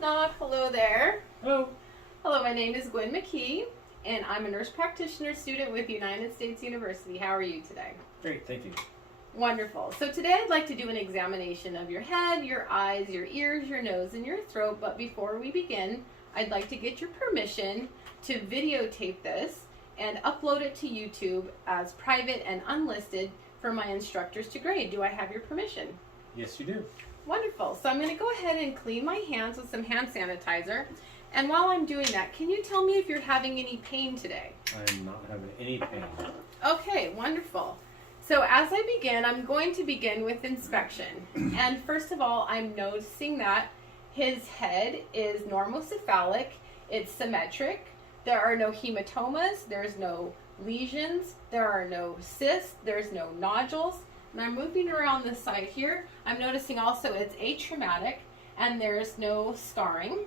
knock. Hello there. Hello. Hello, my name is Gwen McKee, and I'm a nurse practitioner student with United States University. How are you today? Great, thank you. Wonderful. So today I'd like to do an examination of your head, your eyes, your ears, your nose, and your throat. But before we begin, I'd like to get your permission to videotape this and upload it to YouTube as private and unlisted for my instructors to grade. Do I have your permission? Yes, you do. Wonderful. So I'm going to go ahead and clean my hands with some hand sanitizer. And while I'm doing that, can you tell me if you're having any pain today? I am not having any pain. Okay, wonderful. So as I begin, I'm going to begin with inspection. And first of all, I'm noticing that his head is normocephalic. It's symmetric. There are no hematomas. There's no lesions. There are no cysts. There's no nodules. And I'm moving around this side here. I'm noticing also it's atraumatic and there's no scarring.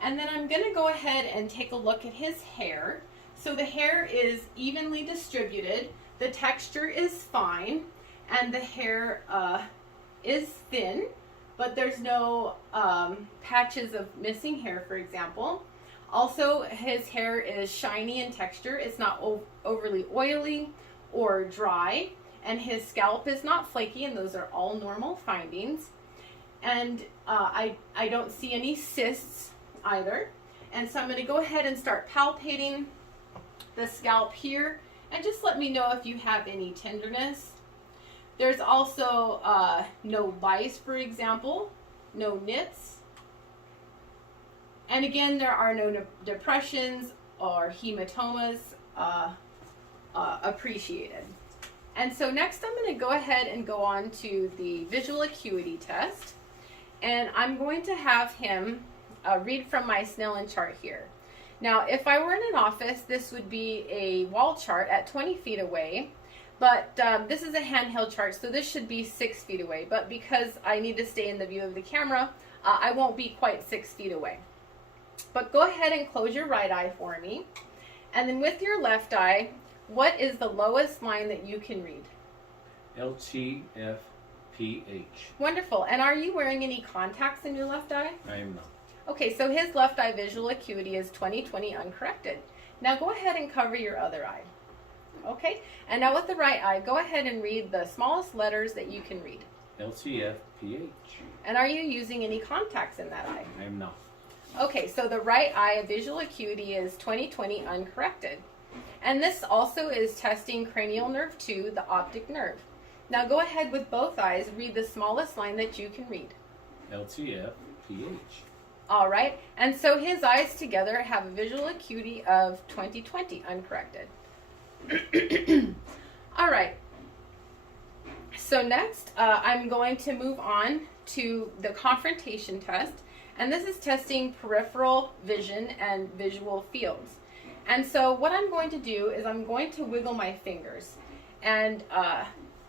And then I'm going to go ahead and take a look at his hair. So the hair is evenly distributed. The texture is fine, and the hair is thin, but there's no patches of missing hair, for example. Also, his hair is shiny in texture. It's not overly oily or dry, and his scalp is not flaky, and those are all normal findings. And I don't see any cysts either. And so I'm going to go ahead and start palpating the scalp here. And just let me know if you have any tenderness. There's also no lice, for example, no nits. And again, there are no depressions or hematomas appreciated. And so next I'm going to go ahead and go on to the visual acuity test. And I'm going to have him read from my Snellen chart here. Now, if I were in an office, this would be a wall chart at 20 feet away, but this is a handheld chart, so this should be 6 feet away. But because I need to stay in the view of the camera, I won't be quite 6 feet away. But go ahead and close your right eye for me. And then with your left eye, what is the lowest line that you can read? LTFPH. Wonderful. And are you wearing any contacts in your left eye? I am not. Okay, so his left eye visual acuity is 20/20 uncorrected. Now go ahead and cover your other eye. Okay, and now with the right eye, go ahead and read the smallest letters that you can read. LTFPH. And are you using any contacts in that eye? I am not. Okay, so the right eye visual acuity is 20/20 uncorrected. And this also is testing cranial nerve 2, the optic nerve. Now go ahead with both eyes, read the smallest line that you can read. LTFPH. All right, and so his eyes together have a visual acuity of 20/20 uncorrected. All right, so next I'm going to move on to the confrontation test, and this is testing peripheral vision and visual fields. And so what I'm going to do is I'm going to wiggle my fingers, and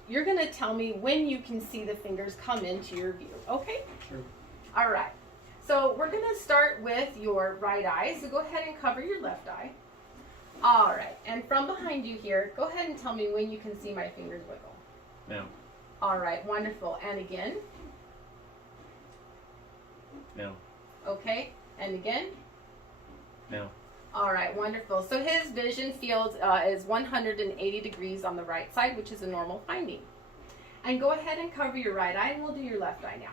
you're going to tell me when you can see the fingers come into your view, okay? Sure. All right. So we're going to start with your right eye. So go ahead and cover your left eye. All right. And from behind you here, go ahead and tell me when you can see my fingers wiggle. Now. All right. Wonderful. And again. Now. Okay. And again. Now. All right. Wonderful. So his vision field is 180 degrees on the right side, which is a normal finding. And go ahead and cover your right eye, and we'll do your left eye now.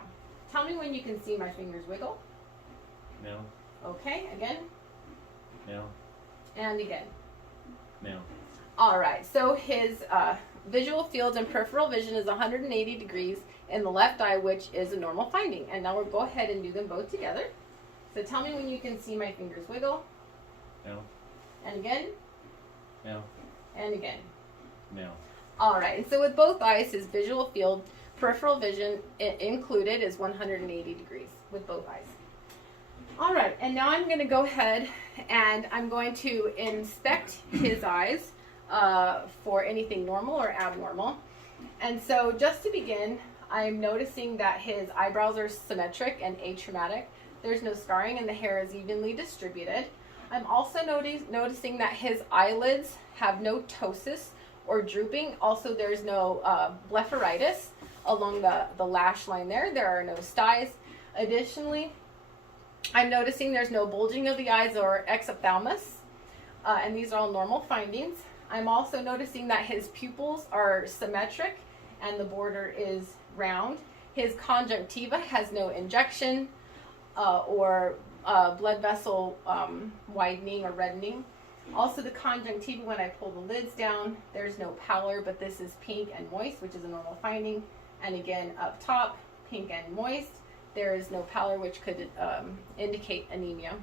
Tell me when you can see my fingers wiggle. Now. Okay, again. Now. And again. Now. All right, so his visual field and peripheral vision is 180 degrees in the left eye, which is a normal finding. And now we'll go ahead and do them both together. So tell me when you can see my fingers wiggle. Now. And again. Now. And again. Now. All right, and so with both eyes, his visual field, peripheral vision included, is 180 degrees with both eyes. All right, and now I'm going to go ahead and I'm going to inspect his eyes for anything normal or abnormal. And so just to begin, I'm noticing that his eyebrows are symmetric and atraumatic. There's no scarring and the hair is evenly distributed. I'm also noticing that his eyelids have no ptosis or drooping. Also, there's no blepharitis along the lash line there. There are no styes. Additionally, I'm noticing there's no bulging of the eyes or exophthalmos, and these are all normal findings. I'm also noticing that his pupils are symmetric and the border is round. His conjunctiva has no injection or blood vessel widening or reddening. Also the conjunctiva, when I pull the lids down, there's no pallor, but this is pink and moist, which is a normal finding. And again, up top, pink and moist. There is no pallor, which could indicate anemia.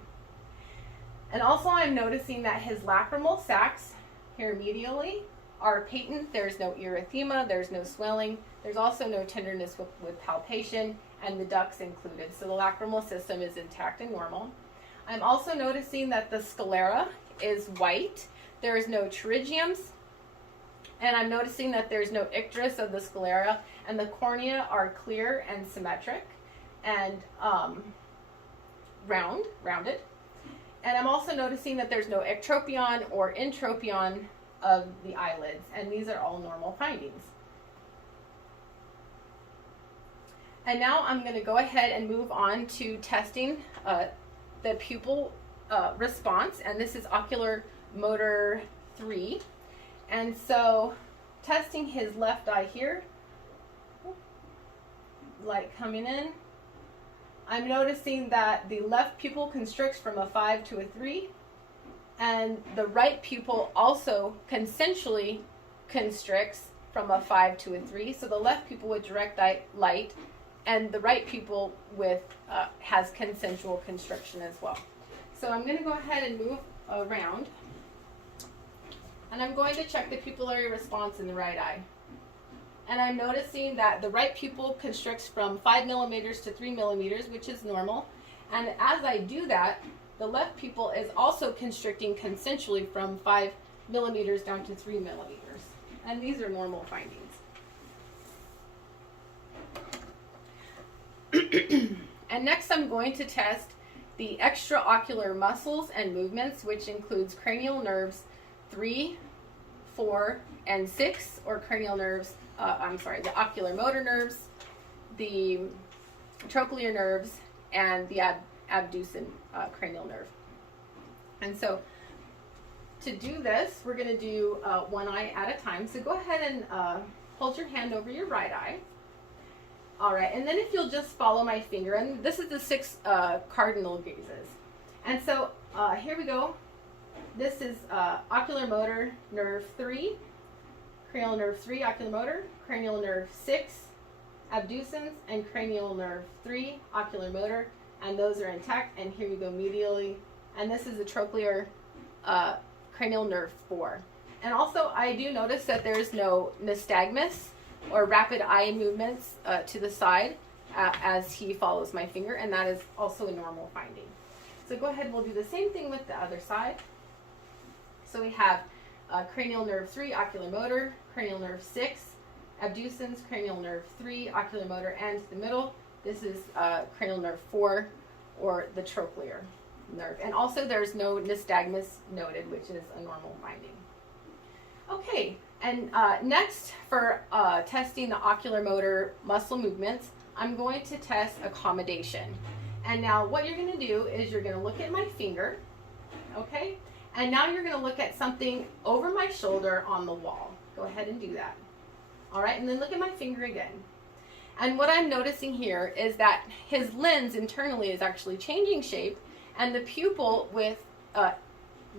And also I'm noticing that his lacrimal sacs here medially are patent. There's no erythema, there's no swelling. There's also no tenderness with palpation, and the ducts included. So the lacrimal system is intact and normal. I'm also noticing that the sclera is white. There is no pterygiums. And I'm noticing that there's no icterus of the sclera, and the cornea are clear and symmetric and rounded. And I'm also noticing that there's no ectropion or entropion of the eyelids, and these are all normal findings. And now I'm going to go ahead and move on to testing the pupil response, and this is ocular motor 3. And so testing his left eye here, light coming in, I'm noticing that the left pupil constricts from a 5 to a 3, and the right pupil also consensually constricts from a 5 to a 3. So the left pupil with direct light, and the right pupil with has consensual constriction as well. So I'm going to go ahead and move around, and I'm going to check the pupillary response in the right eye. And I'm noticing that the right pupil constricts from 5 millimeters to 3 millimeters, which is normal. And as I do that, the left pupil is also constricting consensually from 5 millimeters down to 3 millimeters. And these are normal findings. And next I'm going to test the extraocular muscles and movements, which includes cranial nerves 3, 4, and 6, or cranial nerves, the ocular motor nerves, the trochlear nerves, and the abducent cranial nerve. And so to do this, we're going to do one eye at a time. So go ahead and hold your hand over your right eye. All right, and then if you'll just follow my finger, and this is the 6 cardinal gazes. And so here we go. This is ocular motor nerve 3, cranial nerve 3, ocular motor, cranial nerve 6, abducens, and cranial nerve 3, ocular motor, and those are intact. And here we go medially, and this is the trochlear cranial nerve 4. And also I do notice that there's no nystagmus or rapid eye movements to the side as he follows my finger, and that is also a normal finding. So go ahead, we'll do the same thing with the other side. So we have cranial nerve 3, ocular motor, cranial nerve 6, abducens, cranial nerve 3, ocular motor, and the middle, this is cranial nerve 4, or the trochlear nerve. And also there's no nystagmus noted, which is a normal finding. Okay, and next for testing the ocular motor muscle movements, I'm going to test accommodation. And now what you're going to do is you're going to look at my finger, okay? And now you're going to look at something over my shoulder on the wall. Go ahead and do that. All right, and then look at my finger again. And what I'm noticing here is that his lens internally is actually changing shape, and the pupil with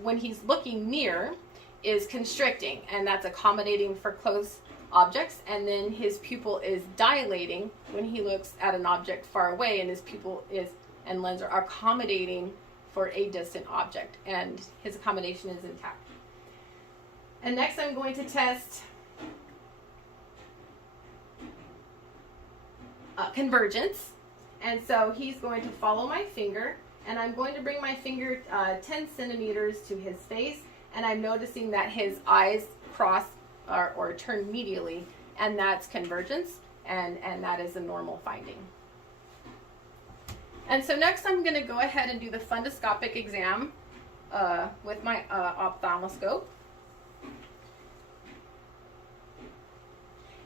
when he's looking near is constricting, and that's accommodating for close objects. And then his pupil is dilating when he looks at an object far away, and his pupil and lens are accommodating for a distant object, and his accommodation is intact. And next I'm going to test convergence. And so he's going to follow my finger, and I'm going to bring my finger 10 centimeters to his face, and I'm noticing that his eyes cross or turn medially, and that's convergence, and that is a normal finding. And so next I'm going to go ahead and do the fundoscopic exam with my ophthalmoscope.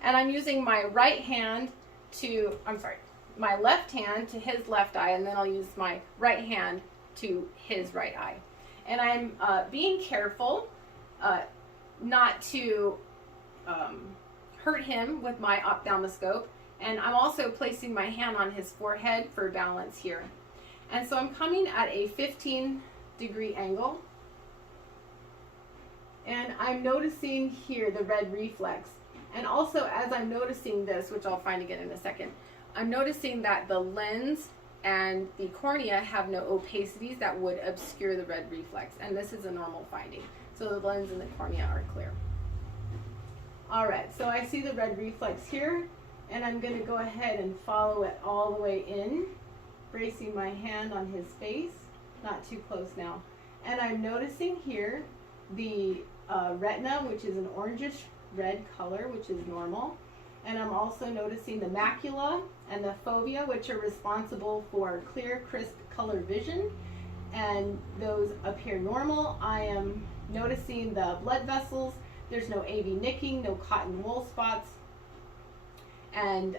And I'm using my right hand to, my left hand to his left eye, and then I'll use my right hand to his right eye. And I'm being careful not to hurt him with my ophthalmoscope. And I'm also placing my hand on his forehead for balance here. And so I'm coming at a 15-degree angle. And I'm noticing here the red reflex. And also as I'm noticing this, which I'll find again in a second, I'm noticing that the lens and the cornea have no opacities that would obscure the red reflex. And this is a normal finding. So the lens and the cornea are clear. All right, so I see the red reflex here, and I'm going to go ahead and follow it all the way in, bracing my hand on his face, not too close now. And I'm noticing here the retina, which is an orangish red color, which is normal. And I'm also noticing the macula and the fovea, which are responsible for clear, crisp color vision, and those appear normal. I am noticing the blood vessels. There's no AV nicking, no cotton wool spots, and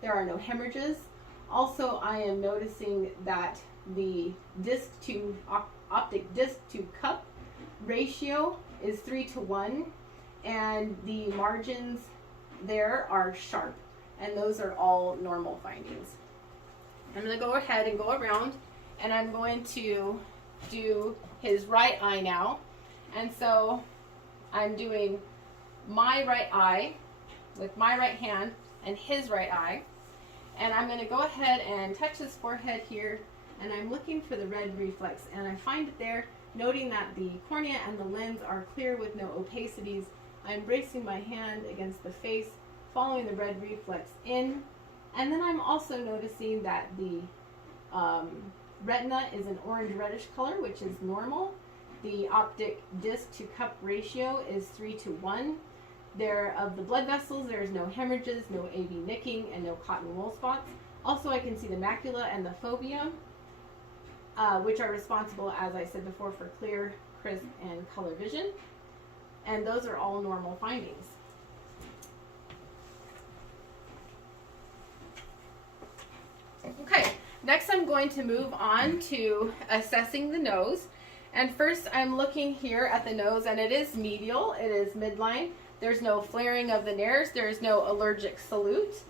there are no hemorrhages. Also, I am noticing that the disc to optic disc to cup ratio is 3:1, and the margins there are sharp, and those are all normal findings. I'm going to go ahead and go around, and I'm going to do his right eye now. And so I'm doing my right eye with my right hand and his right eye. And I'm going to go ahead and touch his forehead here, and I'm looking for the red reflex. And I find it there, noting that the cornea and the lens are clear with no opacities. I'm bracing my hand against the face, following the red reflex in. And then I'm also noticing that the retina is an orange reddish color, which is normal. The optic disc to cup ratio is 3:1. There of the blood vessels, there is no hemorrhages, no AV nicking, and no cotton wool spots. Also, I can see the macula and the fovea, which are responsible, as I said before, for clear, crisp, and color vision. And those are all normal findings. Okay, next I'm going to move on to assessing the nose. And first I'm looking here at the nose, and it is medial, it is midline. There's no flaring of the nares, there is no allergic salute,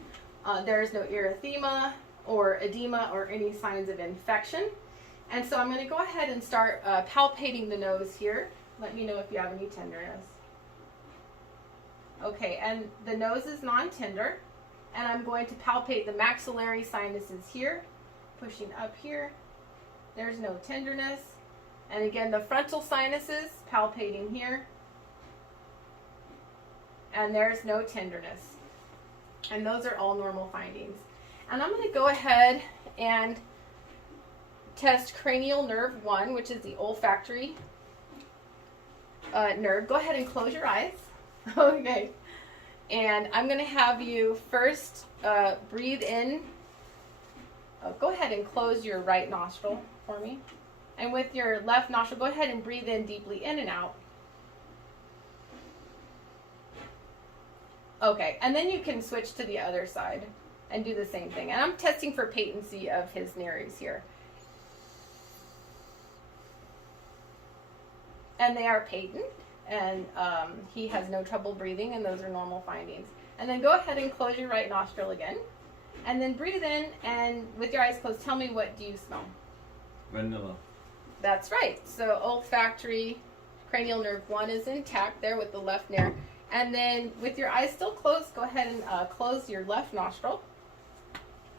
there is no erythema or edema or any signs of infection. And so I'm going to go ahead and start palpating the nose here. Let me know if you have any tenderness. Okay, and the nose is non-tender, and I'm going to palpate the maxillary sinuses here, pushing up here. There's no tenderness. And again, the frontal sinuses, palpating here. And there's no tenderness. And those are all normal findings. And I'm going to go ahead and test cranial nerve 1, which is the olfactory nerve. Go ahead and close your eyes. Okay. And I'm going to have you first breathe in. Go ahead and close your right nostril for me. And with your left nostril, go ahead and breathe in deeply in and out. Okay, and then you can switch to the other side and do the same thing. And I'm testing for patency of his nares here. And they are patent, and he has no trouble breathing, and those are normal findings. And then go ahead and close your right nostril again. And then breathe in, and with your eyes closed, tell me, what do you smell? Vanilla. That's right. So olfactory cranial nerve 1 is intact there with the left nare. And then with your eyes still closed, go ahead and close your left nostril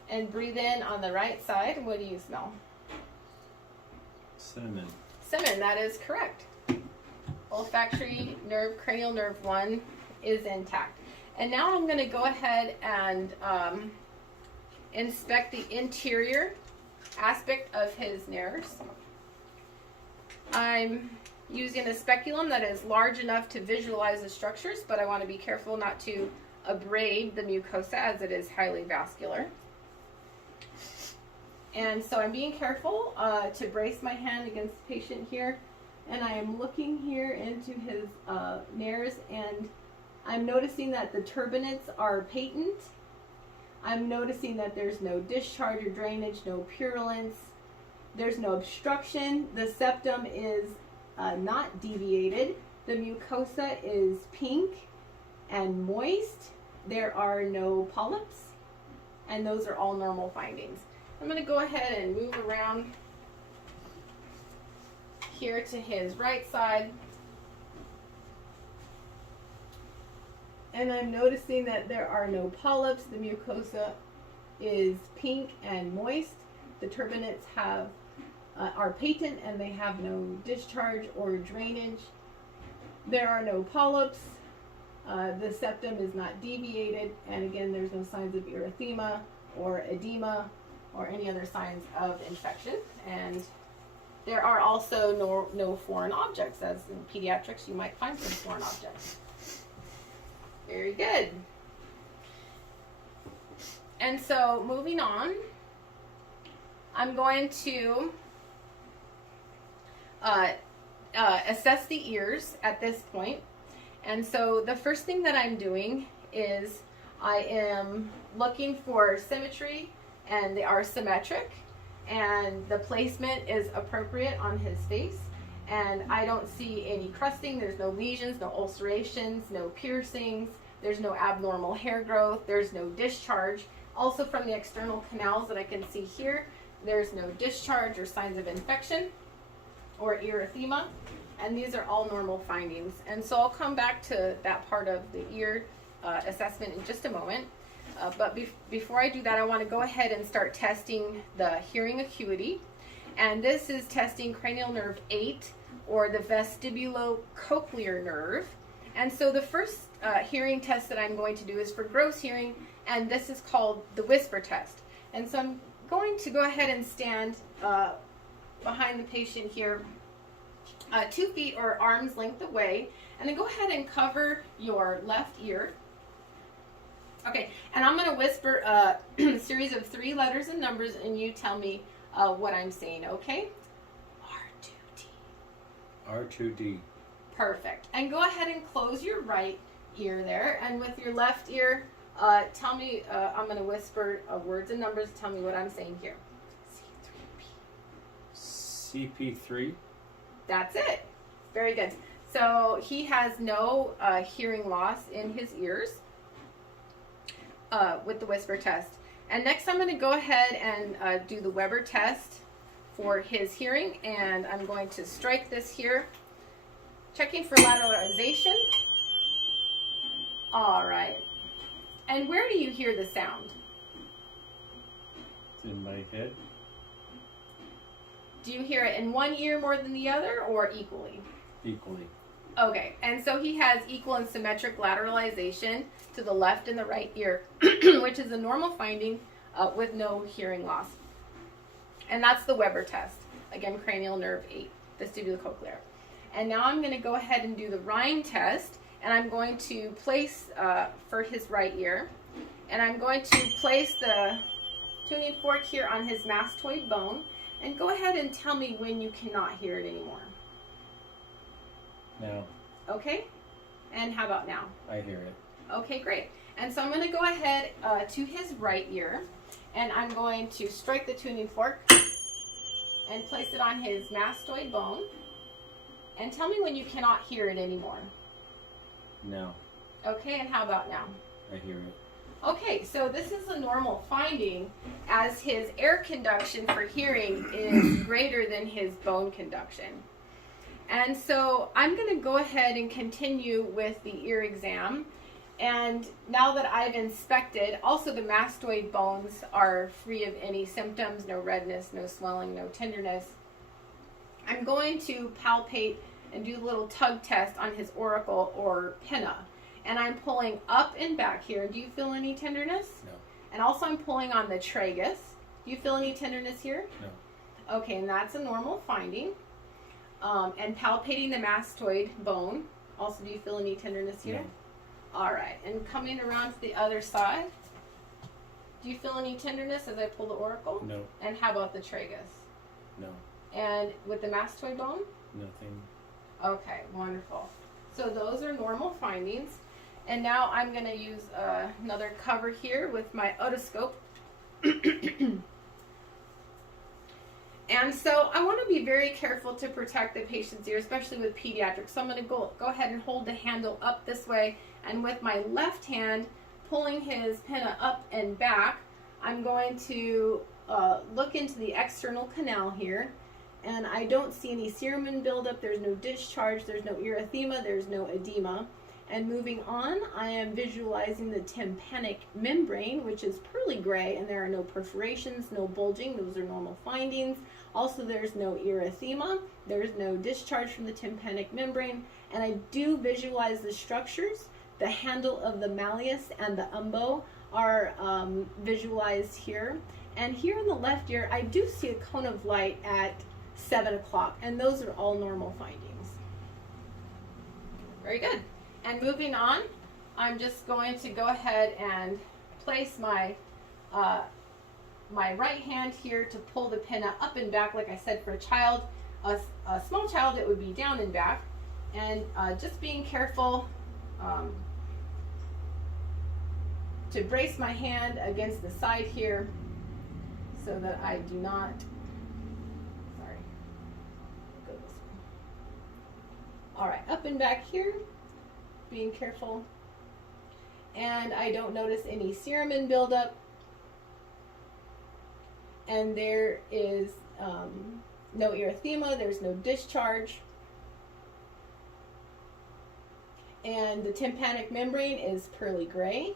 and breathe in on the right side. What do you smell? Cinnamon. Cinnamon, that is correct. Olfactory nerve, cranial nerve 1 is intact. And now I'm going to go ahead and inspect the interior aspect of his nares. I'm using a speculum that is large enough to visualize the structures, but I want to be careful not to abrade the mucosa as it is highly vascular. And so I'm being careful to brace my hand against the patient here, and I am looking here into his nares, and I'm noticing that the turbinates are patent. I'm noticing that there's no discharge or drainage, no purulence. There's no obstruction. The septum is not deviated. The mucosa is pink and moist. There are no polyps, and those are all normal findings. I'm going to go ahead and move around here to his right side. And I'm noticing that there are no polyps. The mucosa is pink and moist. The turbinates are patent and they have no discharge or drainage. There are no polyps. The septum is not deviated, and again, there's no signs of erythema or edema or any other signs of infection. And there are also no foreign objects, as in pediatrics you might find some foreign objects. Very good. And so moving on, I'm going to assess the ears at this point. And so the first thing that I'm doing is I am looking for symmetry, and they are symmetric, and the placement is appropriate on his face, and I don't see any crusting. There's no lesions, no ulcerations, no piercings, there's no abnormal hair growth, there's no discharge. Also from the external canals that I can see here, there's no discharge or signs of infection or erythema, and these are all normal findings. And so I'll come back to that part of the ear assessment in just a moment. But before I do that, I want to go ahead and start testing the hearing acuity. And this is testing cranial nerve 8, or the vestibulocochlear nerve. And so the first hearing test that I'm going to do is for gross hearing, and this is called the whisper test. And so I'm going to go ahead and stand behind the patient here, 2 feet or arm's length away, and then go ahead and cover your left ear. Okay, and I'm going to whisper a series of 3 letters and numbers, and you tell me what I'm saying, okay? R2D. R2D. Perfect. And go ahead and close your right ear there, and with your left ear, tell me, I'm going to whisper words and numbers, tell me what I'm saying here. CP3. That's it. Very good. So he has no hearing loss in his ears with the whisper test. And next I'm going to go ahead and do the Weber test for his hearing, and I'm going to strike this here, checking for lateralization. All right. And where do you hear the sound? It's in my head. Do you hear it in one ear more than the other, or equally? Equally. Okay, and so he has equal and symmetric lateralization to the left and the right ear, which is a normal finding with no hearing loss. And that's the Weber test. Again, cranial nerve 8, vestibulocochlear. And now I'm going to go ahead and do the Rhine test, and I'm going to place for his right ear, and I'm going to place the tuning fork here on his mastoid bone, and go ahead and tell me when you cannot hear it anymore. Now. Okay? And how about now? I hear it. Okay, great. And so I'm going to go ahead to his right ear, and I'm going to strike the tuning fork and place it on his mastoid bone. And tell me when you cannot hear it anymore. Now. Okay, and how about now? I hear it. Okay, so this is a normal finding, as his air conduction for hearing is greater than his bone conduction. And so I'm going to go ahead and continue with the ear exam. And now that I've inspected, also the mastoid bones are free of any symptoms, no redness, no swelling, no tenderness. I'm going to palpate and do a little tug test on his auricle or pinna. And I'm pulling up and back here. Do you feel any tenderness? No. And also I'm pulling on the tragus. Do you feel any tenderness here? No. Okay, and that's a normal finding. And palpating the mastoid bone. Also, do you feel any tenderness here? No. All right, and coming around to the other side. Do you feel any tenderness as I pull the auricle? No. And how about the tragus? No. And with the mastoid bone? Nothing. Okay, wonderful. So those are normal findings. And now I'm going to use another cover here with my otoscope. And so I want to be very careful to protect the patient's ear, especially with pediatrics. So I'm going to go ahead and hold the handle up this way, and with my left hand pulling his pinna up and back, I'm going to look into the external canal here, and I don't see any cerumen buildup. There's no discharge, there's no erythema, there's no edema. And moving on, I am visualizing the tympanic membrane, which is pearly gray, and there are no perforations, no bulging. Those are normal findings. Also, there's no erythema. There's no discharge from the tympanic membrane. And I do visualize the structures. The handle of the malleus and the umbo are visualized here. And here in the left ear, I do see a cone of light at 7 o'clock, and those are all normal findings. Very good. And moving on, I'm just going to go ahead and place my my right hand here to pull the pinna up and back. Like I said, for a child, a small child, it would be down and back. And just being careful to brace my hand against the side here so that I do not, sorry, go this way. All right, up and back here. Being careful, and I don't notice any cerumen buildup, and there is no erythema, there's no discharge, and the tympanic membrane is pearly gray,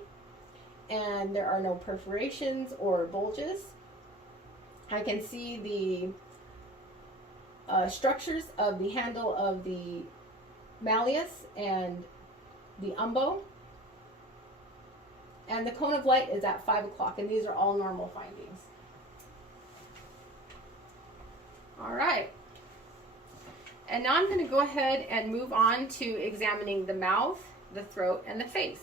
and there are no perforations or bulges. I can see the structures of the handle of the malleus and the umbo, and the cone of light is at 5 o'clock, and these are all normal findings. All right, and now I'm going to go ahead and move on to examining the mouth, the throat, and the face.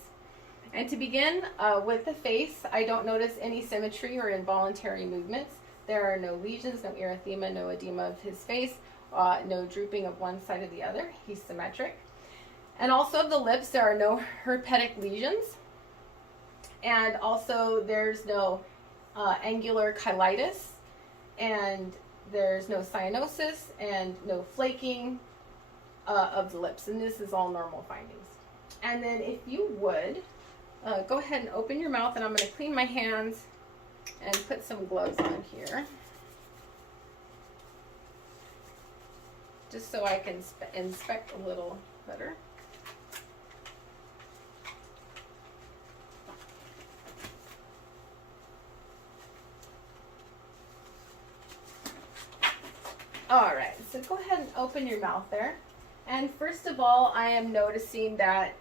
And to begin with the face, I don't notice any symmetry or involuntary movements. There are no lesions, no erythema, no edema of his face, no drooping of one side or the other. He's symmetric. And also the lips, there are no herpetic lesions. And also there's no angular cheilitis, and there's no cyanosis and no flaking of the lips. And this is all normal findings. And then if you would, go ahead and open your mouth, and I'm going to clean my hands and put some gloves on here, just so I can inspect a little better. All right, so go ahead and open your mouth there. And first of all, I am noticing that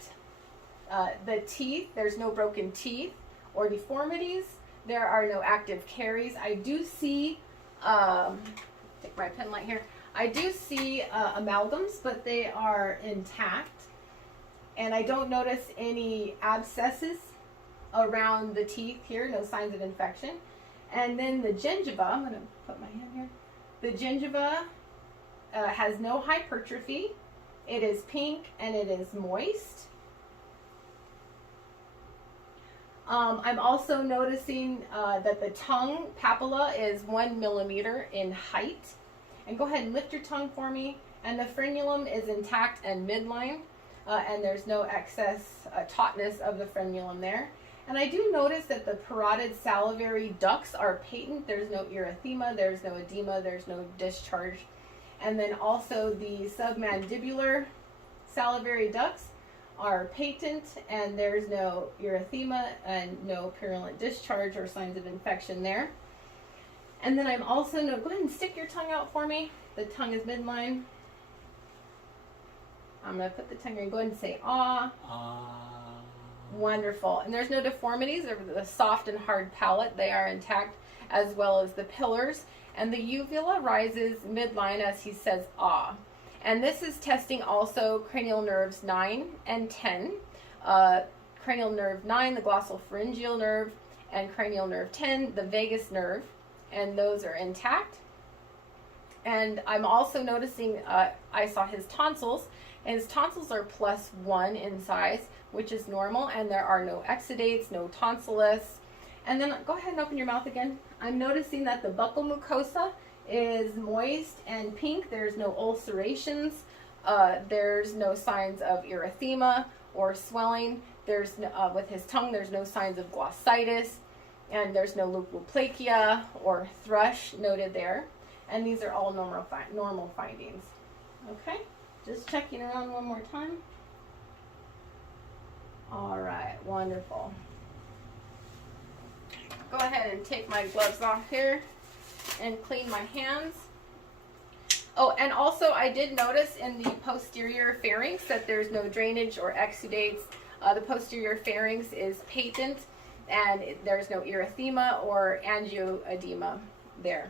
the teeth, there's no broken teeth or deformities. There are no active caries. I do see, take my pen light here. I do see amalgams, but they are intact. And I don't notice any abscesses around the teeth here, no signs of infection. And then the gingiva, I'm going to put my hand here. The gingiva has no hypertrophy. It is pink and it is moist. I'm also noticing that the tongue papilla is 1 millimeter in height. And go ahead and lift your tongue for me. And the frenulum is intact and midline. And there's no excess tautness of the frenulum there. And I do notice that the parotid salivary ducts are patent. There's no erythema, there's no edema, there's no discharge. And then also the submandibular salivary ducts are patent, and there's no erythema and no purulent discharge or signs of infection there. And then I'm also, go ahead and stick your tongue out for me. The tongue is midline. I'm going to put the tongue in. Go ahead and say ah. Wonderful. And there's no deformities over the soft and hard palate. They are intact, as well as the pillars. And the uvula rises midline as he says ah. And this is testing also cranial nerves 9 and 10. Cranial nerve 9, the glossopharyngeal nerve, and cranial nerve 10, the vagus nerve. And those are intact. And I'm also noticing, I saw his tonsils. And his tonsils are +1 in size, which is normal, and there are no exudates, no tonsillis. And then go ahead and open your mouth again. I'm noticing that the buccal mucosa is moist and pink. There's no ulcerations. There's no signs of erythema or swelling. There's with his tongue, there's no signs of glossitis, and there's no leukoplakia or thrush noted there. And these are all normal findings. Okay, just checking around one more time. All right, wonderful. Go ahead and take my gloves off here and clean my hands. Oh, and also I did notice in the posterior pharynx that there's no drainage or exudates. The posterior pharynx is patent, and there's no erythema or angioedema there.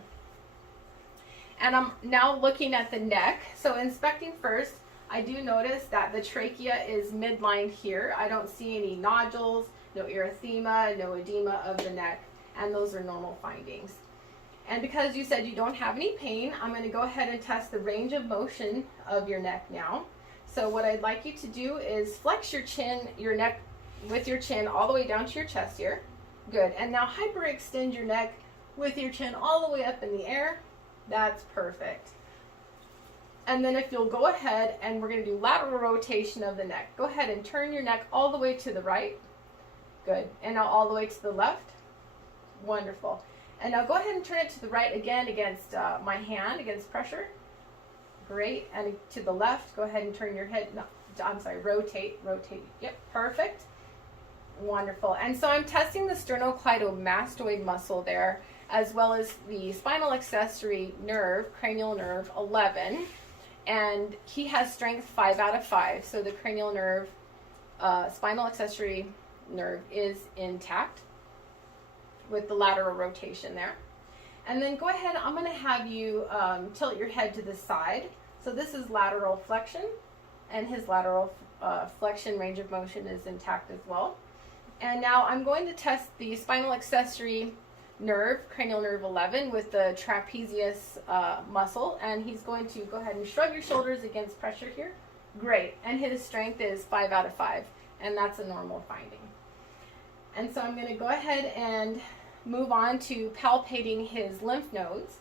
And I'm now looking at the neck. So inspecting first, I do notice that the trachea is midline here. I don't see any nodules, no erythema, no edema of the neck, and those are normal findings. And because you said you don't have any pain, I'm going to go ahead and test the range of motion of your neck now. So what I'd like you to do is flex your chin, your neck with your chin all the way down to your chest here. Good. And now hyperextend your neck with your chin all the way up in the air. That's perfect. And then if you'll go ahead, and we're going to do lateral rotation of the neck. Go ahead and turn your neck all the way to the right. Good. And now all the way to the left. Wonderful. And now go ahead and turn it to the right again against my hand, against pressure. Great. And to the left, go ahead and turn your head. No, I'm sorry, rotate. Yep, perfect. Wonderful. And so I'm testing the sternocleidomastoid muscle there, as well as the spinal accessory nerve, cranial nerve 11. And he has strength 5 out of 5. So the cranial nerve, spinal accessory nerve is intact with the lateral rotation there. And then go ahead, I'm going to have you tilt your head to the side. So this is lateral flexion, and his lateral flexion range of motion is intact as well. And now I'm going to test the spinal accessory nerve, cranial nerve 11, with the trapezius muscle, and he's going to go ahead and shrug your shoulders against pressure here. Great. And his strength is 5 out of 5, and that's a normal finding. And so I'm going to go ahead and move on to palpating his lymph nodes.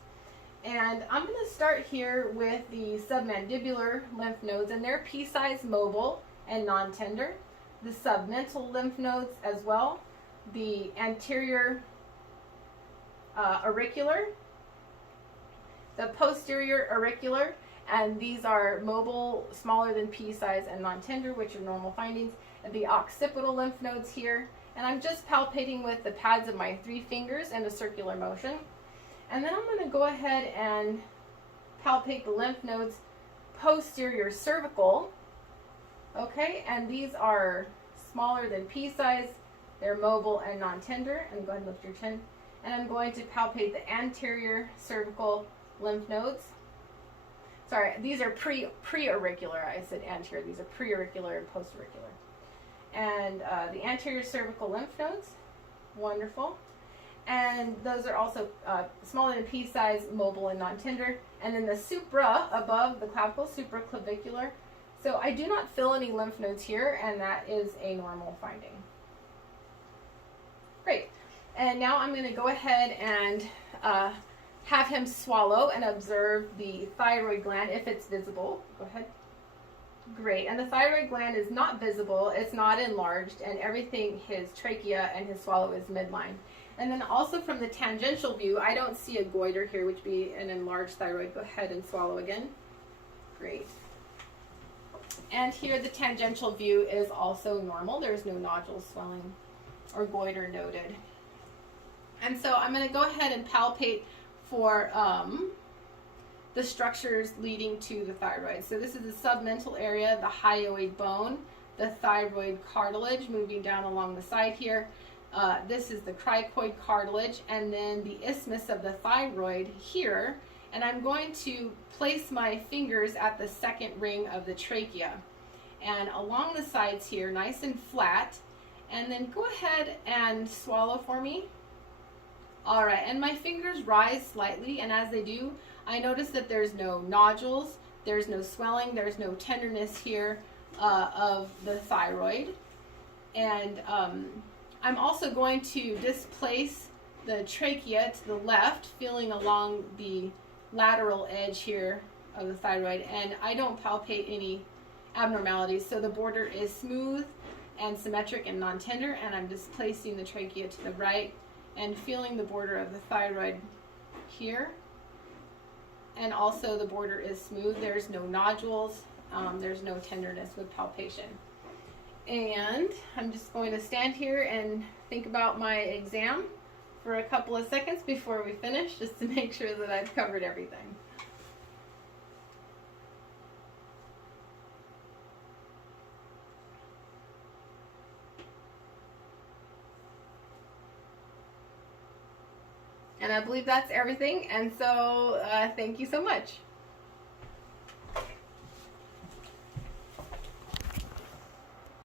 And I'm going to start here with the submandibular lymph nodes, and they're pea-sized, mobile, and non-tender. The submental lymph nodes as well. The anterior auricular, the posterior auricular, and these are mobile, smaller than pea-size, and non-tender, which are normal findings. And the occipital lymph nodes here. And I'm just palpating with the pads of my 3 fingers in a circular motion. And then I'm going to go ahead and palpate the lymph nodes posterior cervical. Okay, and these are smaller than pea size. They're mobile and non-tender. And go ahead and lift your chin. And I'm going to palpate the anterior cervical lymph nodes. Sorry, these are pre-auricular. I said anterior. These are pre-auricular and post-auricular. And the anterior cervical lymph nodes. Wonderful. And those are also smaller than pea size, mobile and non-tender. And then the supra above the clavicle, supraclavicular. So I do not feel any lymph nodes here, and that is a normal finding. Great. And now I'm going to go ahead and have him swallow and observe the thyroid gland if it's visible. Go ahead. Great. And the thyroid gland is not visible, it's not enlarged, and everything, his trachea and his swallow is midline. And then also from the tangential view, I don't see a goiter here, which would be an enlarged thyroid. Go ahead and swallow again. Great. And here the tangential view is also normal. There's no nodule swelling or goiter noted. And so I'm going to go ahead and palpate for the structures leading to the thyroid. So this is the submental area, the hyoid bone, the thyroid cartilage moving down along the side here. This is the cricoid cartilage, and then the isthmus of the thyroid here. And I'm going to place my fingers at the second ring of the trachea. And along the sides here, nice and flat. And then go ahead and swallow for me. All right, and my fingers rise slightly, and as they do, I notice that there's no nodules, There's no swelling, there's no tenderness here of the thyroid. And I'm also going to displace the trachea to the left, feeling along the lateral edge here of the thyroid, and I don't palpate any abnormalities, so the border is smooth and symmetric and non-tender, and I'm displacing the trachea to the right and feeling the border of the thyroid here, and also the border is smooth. There's no nodules, there's no tenderness with palpation. And I'm just going to stand here and think about my exam for a couple of seconds before we finish, just to make sure that I've covered everything. And I believe that's everything, and so thank you so much.